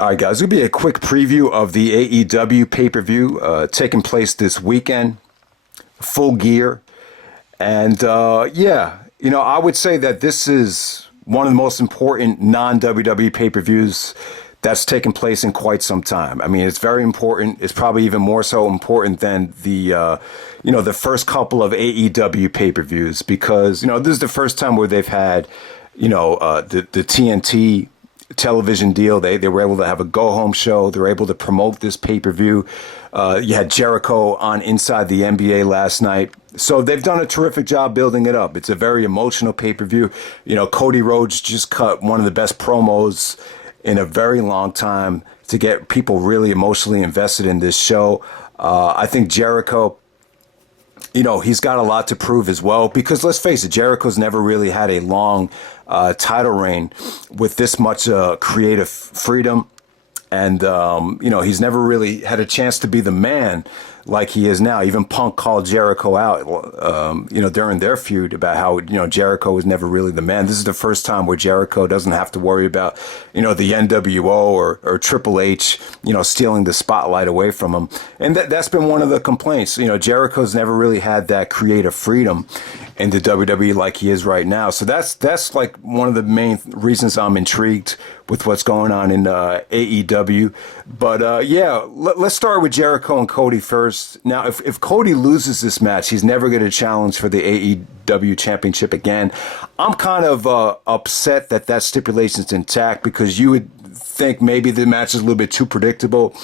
All right, guys, it'll be a quick preview of the AEW pay-per-view taking place this weekend. Full gear. And I would say that this is one of the most important non-WWE pay-per-views that's taken place in quite some time. I mean, it's very important. It's probably even more so important than the first couple of AEW pay-per-views because, this is the first time where they've had, the TNT television deal. They were able to have a go-home show. They were able to promote this pay-per-view. You had Jericho on Inside the NBA last night. So they've done a terrific job building it up. It's a very emotional pay-per-view. Cody Rhodes just cut one of the best promos in a very long time to get people really emotionally invested in this show. I think Jericho, he's got a lot to prove as well because let's face it, Jericho's never really had a long title reign with this much creative freedom. And, he's never really had a chance to be the man like he is now. Even Punk called Jericho out, during their feud about how, Jericho was never really the man. This is the first time where Jericho doesn't have to worry about, the NWO or Triple H, stealing the spotlight away from him. And that's been one of the complaints. Jericho's never really had that creative freedom in the WWE like he is right now. So that's like one of the main reasons I'm intrigued with what's going on in AEW. But let's start with Jericho and Cody first. Now, if Cody loses this match, he's never going to challenge for the AEW championship again. I'm kind of upset that stipulation's intact because you would think maybe the match is a little bit too predictable.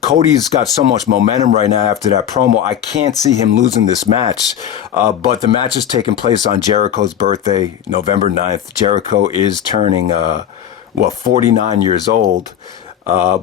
Cody's got so much momentum right now after that promo. I can't see him losing this match. But the match is taking place on Jericho's birthday, November 9th. Jericho is turning, 49 years old. I've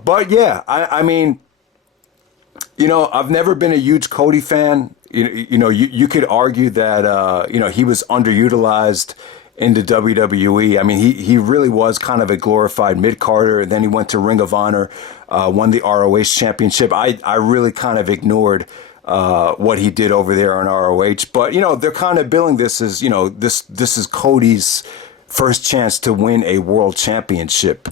never been a huge Cody fan. You could argue that, he was underutilized into WWE. I mean, he really was kind of a glorified mid-carder. And then he went to Ring of Honor, won the ROH championship. I really kind of ignored what he did over there on ROH. But, they're kind of billing this as, this is Cody's first chance to win a world championship.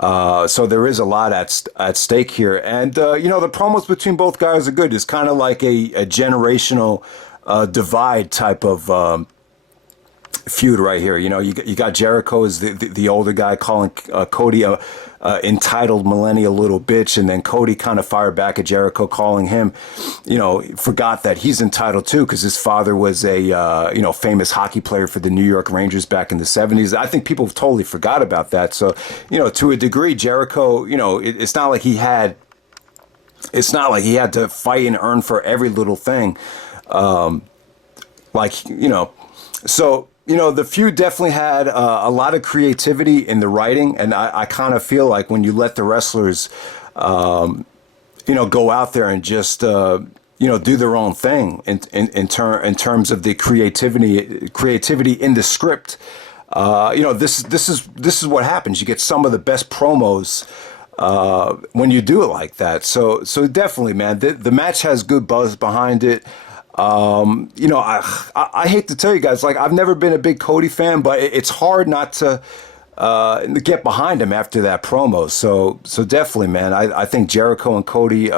So there is a lot at stake here. And, the promos between both guys are good. It's kind of like a generational divide type of feud right here. You got Jericho as the older guy calling Cody a entitled millennial little bitch, and then Cody kind of fired back at Jericho, calling him, forgot that he's entitled too because his father was a famous hockey player for the New York Rangers back in the 70s. I think people totally forgot about that. So to a degree, Jericho, it's not like he had to fight and earn for every little thing, so. The feud definitely had a lot of creativity in the writing, and I kind of feel like when you let the wrestlers, go out there and just, do their own thing in terms of the creativity in the script. This is what happens. You get some of the best promos when you do it like that. So definitely, man, the match has good buzz behind it. I hate to tell you guys, like, I've never been a big Cody fan, but it's hard not to get behind him after that promo. So definitely, man, I think Jericho and Cody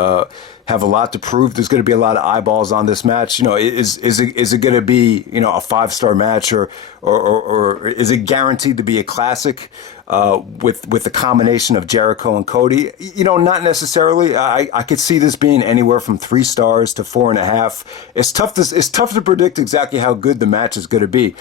have a lot to prove. There's going to be a lot of eyeballs on this match. Is it going to be, a 5-star match or is it guaranteed to be a classic with the combination of Jericho and Cody? Not necessarily. I could see this being anywhere from 3 stars to 4.5. It's tough to predict exactly how good the match is going to be.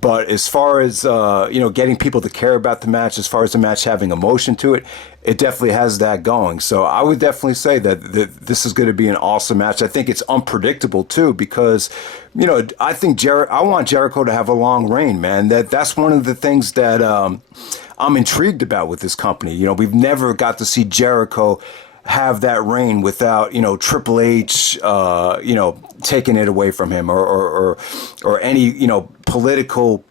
But as far as, getting people to care about the match, as far as the match having emotion to it, it definitely has that going. So I would definitely say that this is going to be an awesome match. I think it's unpredictable too because, I think I want Jericho to have a long reign, man. That's one of the things that I'm intrigued about with this company. We've never got to see Jericho have that reign without, Triple H, taking it away from him or any, political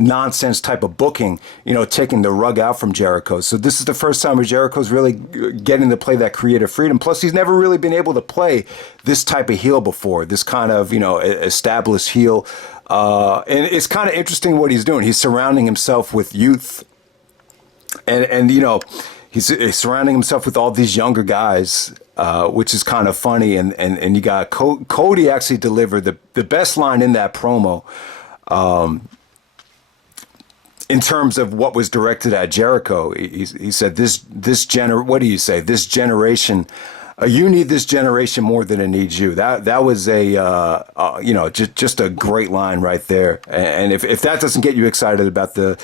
nonsense type of booking, taking the rug out from Jericho. So this is the first time where Jericho's really getting to play that creative freedom. Plus, he's never really been able to play this type of heel before, this kind of, established heel. And it's kind of interesting what he's doing. He's surrounding himself with youth. And he's surrounding himself with all these younger guys, which is kind of funny. And you got Cody actually delivered the best line in that promo. In terms of what was directed at Jericho, he said, what do you say? This generation, you need this generation more than it needs you. That was just a great line right there. And if that doesn't get you excited about the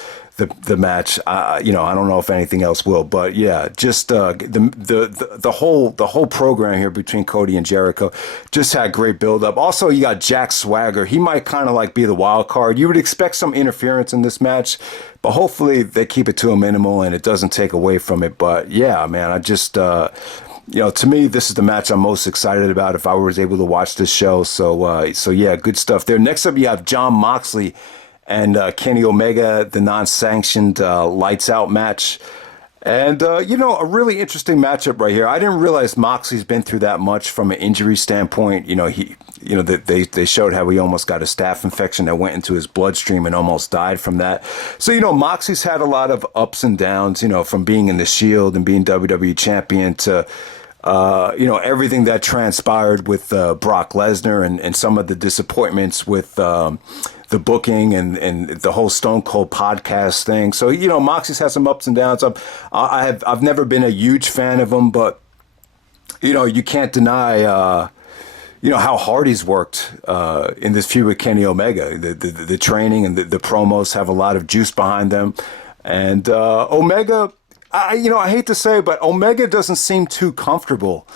match, I don't know if anything else will. But yeah, just the whole program here between Cody and Jericho just had great build up. Also, you got Jack Swagger. He might kind of like be the wild card. You would expect some interference in this match, but hopefully they keep it to a minimal and it doesn't take away from it. But yeah, man, I just to me, this is the match I'm most excited about if I was able to watch this show. So yeah, good stuff there. Next up, you have Jon Moxley and Kenny Omega, the non-sanctioned lights out match. And, a really interesting matchup right here. I didn't realize Moxley's been through that much from an injury standpoint. They showed how he almost got a staph infection that went into his bloodstream and almost died from that. So, Moxley's had a lot of ups and downs, from being in the Shield and being WWE champion to, everything that transpired with Brock Lesnar and some of the disappointments with the booking and the whole Stone Cold podcast thing. So, Moxley's had some ups and downs. I've never been a huge fan of him, but, you can't deny, how hard he's worked in this feud with Kenny Omega. The training and the promos have a lot of juice behind them. And Omega, I hate to say it, but Omega doesn't seem too comfortable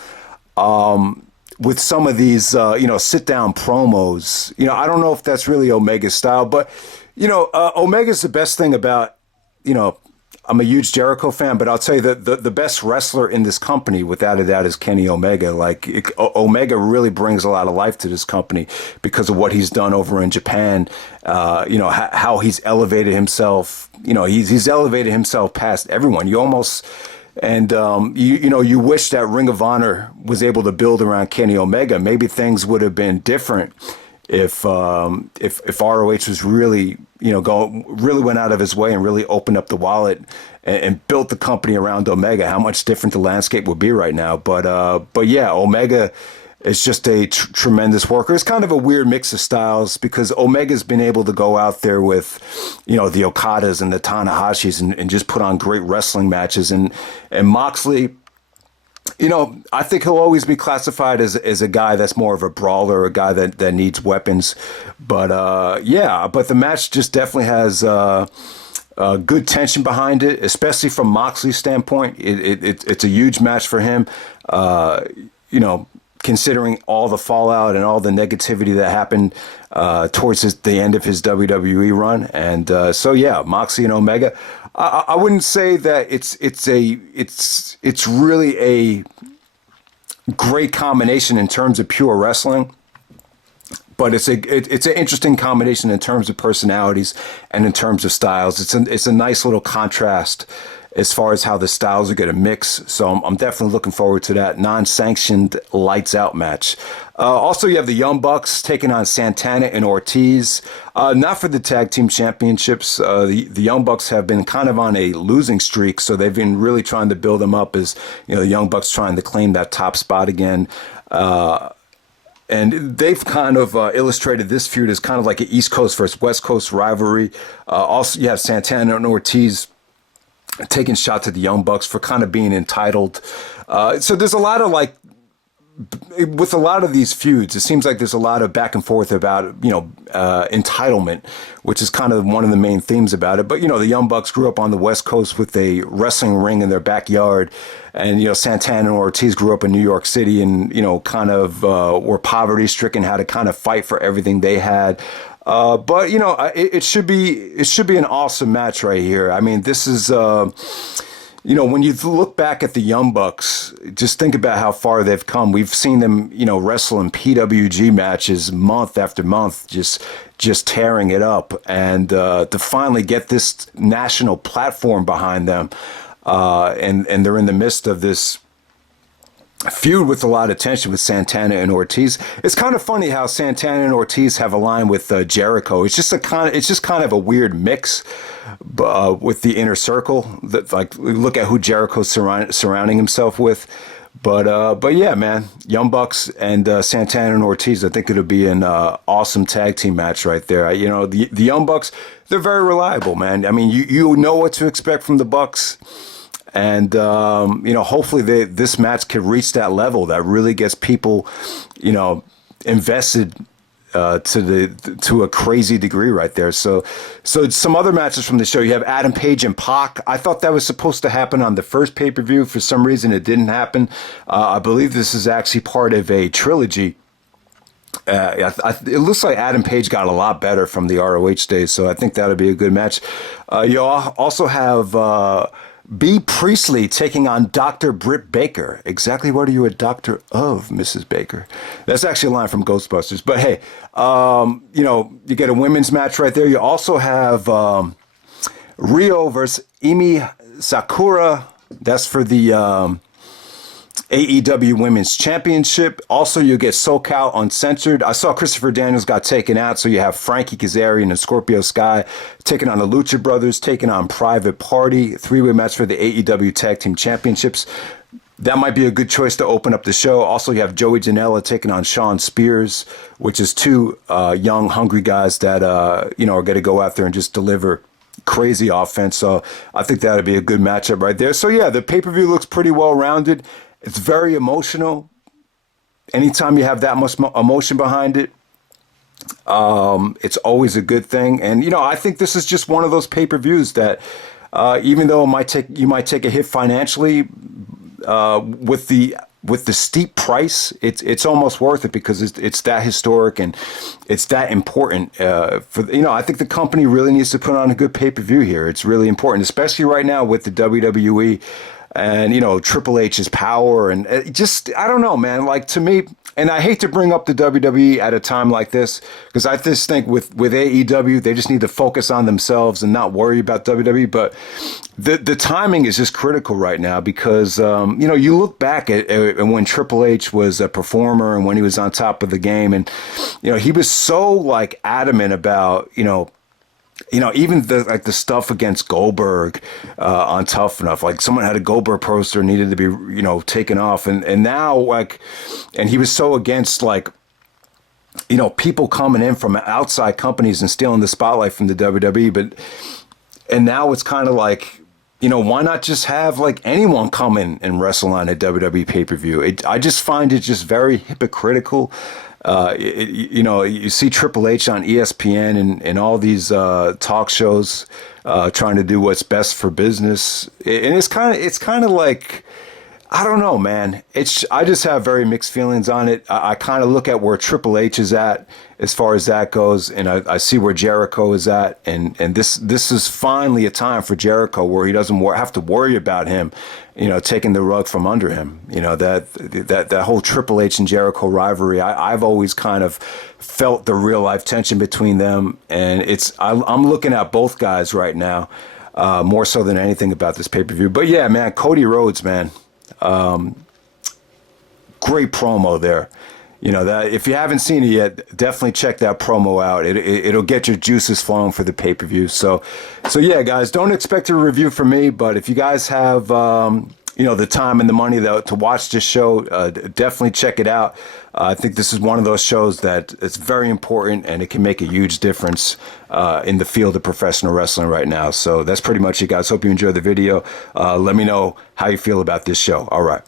with some of these, sit-down promos. I don't know if that's really Omega's style, but, Omega's the best thing about, I'm a huge Jericho fan, but I'll tell you that the best wrestler in this company, without a doubt, is Kenny Omega. Omega really brings a lot of life to this company because of what he's done over in Japan, how he's elevated himself. He's elevated himself past everyone. You almost... And, you wish that Ring of Honor was able to build around Kenny Omega. Maybe things would have been different if ROH was really, really went out of his way and really opened up the wallet and built the company around Omega. How much different the landscape would be right now. But yeah, Omega is just a tremendous worker. It's kind of a weird mix of styles because Omega's been able to go out there with, the Okadas and the Tanahashis and just put on great wrestling matches. And Moxley, I think he'll always be classified as a guy that's more of a brawler, a guy that needs weapons. But but the match just definitely has good tension behind it, especially from Moxley's standpoint. It's a huge match for him. Considering all the fallout and all the negativity that happened towards the end of his WWE run. And Moxley and Omega, I wouldn't say that it's really a great combination in terms of pure wrestling, but it's an interesting combination in terms of personalities and in terms of styles. It's a nice little contrast as far as how the styles are going to mix. So I'm definitely looking forward to that non-sanctioned lights out match. Also, you have the Young Bucks taking on Santana and Ortiz. Not for the tag team championships. The Young Bucks have been kind of on a losing streak, so they've been really trying to build them up as, the Young Bucks trying to claim that top spot again. And they've kind of illustrated this feud as kind of like an East Coast versus West Coast rivalry. Also, you have Santana and Ortiz taking shots at the Young Bucks for kind of being entitled. So there's a lot of with a lot of these feuds, it seems like there's a lot of back and forth about, entitlement, which is kind of one of the main themes about it. But, the Young Bucks grew up on the West Coast with a wrestling ring in their backyard. And, Santana and Ortiz grew up in New York City and, kind of were poverty stricken, had to kind of fight for everything they had. But it should be an awesome match right here. I mean, this is when you look back at the Young Bucks, just think about how far they've come. We've seen them, wrestle in PWG matches month after month, just tearing it up, and to finally get this national platform behind them, and they're in the midst of this feud with a lot of tension with Santana and Ortiz. It's kind of funny how Santana and Ortiz have a line with Jericho. It's just kind of a weird mix with the inner circle. That, like, look at who Jericho's surrounding himself with. But yeah, man, Young Bucks and Santana and Ortiz, I think it'll be an awesome tag team match right there. You know, the Young Bucks, they're very reliable, man. I mean, you know what to expect from the Bucks. And, you know, hopefully this match could reach that level that really gets people, you know, invested to a crazy degree right there. So some other matches from the show. You have Adam Page and Pac. I thought that was supposed to happen on the first pay-per-view. For some reason, it didn't happen. I believe this is actually part of a trilogy. It looks like Adam Page got a lot better from the ROH days, so I think that'll be a good match. You also have B. Priestley taking on Dr. Britt Baker. Exactly what are you a doctor of, Mrs. Baker? That's actually a line from Ghostbusters. But hey, you know, you get a women's match right there. You also have Rio versus Emi Sakura. That's for the AEW Women's Championship. Also, you get SoCal Uncensored. I saw Christopher Daniels got taken out, so you have Frankie Kazarian and Scorpio Sky taking on the Lucha Brothers, taking on Private Party. Three-way match for the AEW Tag Team Championships. That might be a good choice to open up the show. Also, you have Joey Janela taking on Sean Spears, which is two young, hungry guys that you know, are going to go out there and just deliver crazy offense. So I think that'd be a good matchup right there. So yeah, the pay-per-view looks pretty well-rounded. It's very emotional. Anytime you have that much emotion behind it, it's always a good thing. And, you know, I think this is just one of those pay-per-views that even though you might take a hit financially with the steep price, it's almost worth it because it's that historic and it's that important. You know, I think the company really needs to put on a good pay-per-view here. It's really important, especially right now with the WWE. And, you know, Triple H's power and just, I don't know, man, like to me, and I hate to bring up the WWE at a time like this, because I just think with AEW, they just need to focus on themselves and not worry about WWE. But the timing is just critical right now because, you know, you look back at when Triple H was a performer and when he was on top of the game and, you know, he was so like adamant about, you know, even the stuff against Goldberg on Tough Enough, like someone had a Goldberg poster needed to be, you know, taken off. And now like, and he was so against like, you know, people coming in from outside companies and stealing the spotlight from the WWE. And now it's kind of like, you know, why not just have like anyone come in and wrestle on a WWE pay-per-view? I just find it just very hypocritical. You know, you see Triple H on ESPN and all these talk shows trying to do what's best for business, and it's kind of like, I don't know, man. I just have very mixed feelings on it. I kind of look at where Triple H is at as far as that goes, and I see where Jericho is at, and this is finally a time for Jericho where he doesn't have to worry about him, you know, taking the rug from under him. You know, that whole Triple H and Jericho rivalry. I've always kind of felt the real life tension between them, and I'm looking at both guys right now, more so than anything about this pay-per-view. But yeah, man, Cody Rhodes, man. Great promo there. You know, that if you haven't seen it yet, definitely check that promo out. It'll get your juices flowing for the pay-per-view. So yeah, guys, don't expect a review from me, but if you guys have, you know, the time and the money to watch this show, definitely check it out. I think this is one of those shows that it's very important and it can make a huge difference in the field of professional wrestling right now. So that's pretty much it, guys. Hope you enjoyed the video. Let me know how you feel about this show. All right.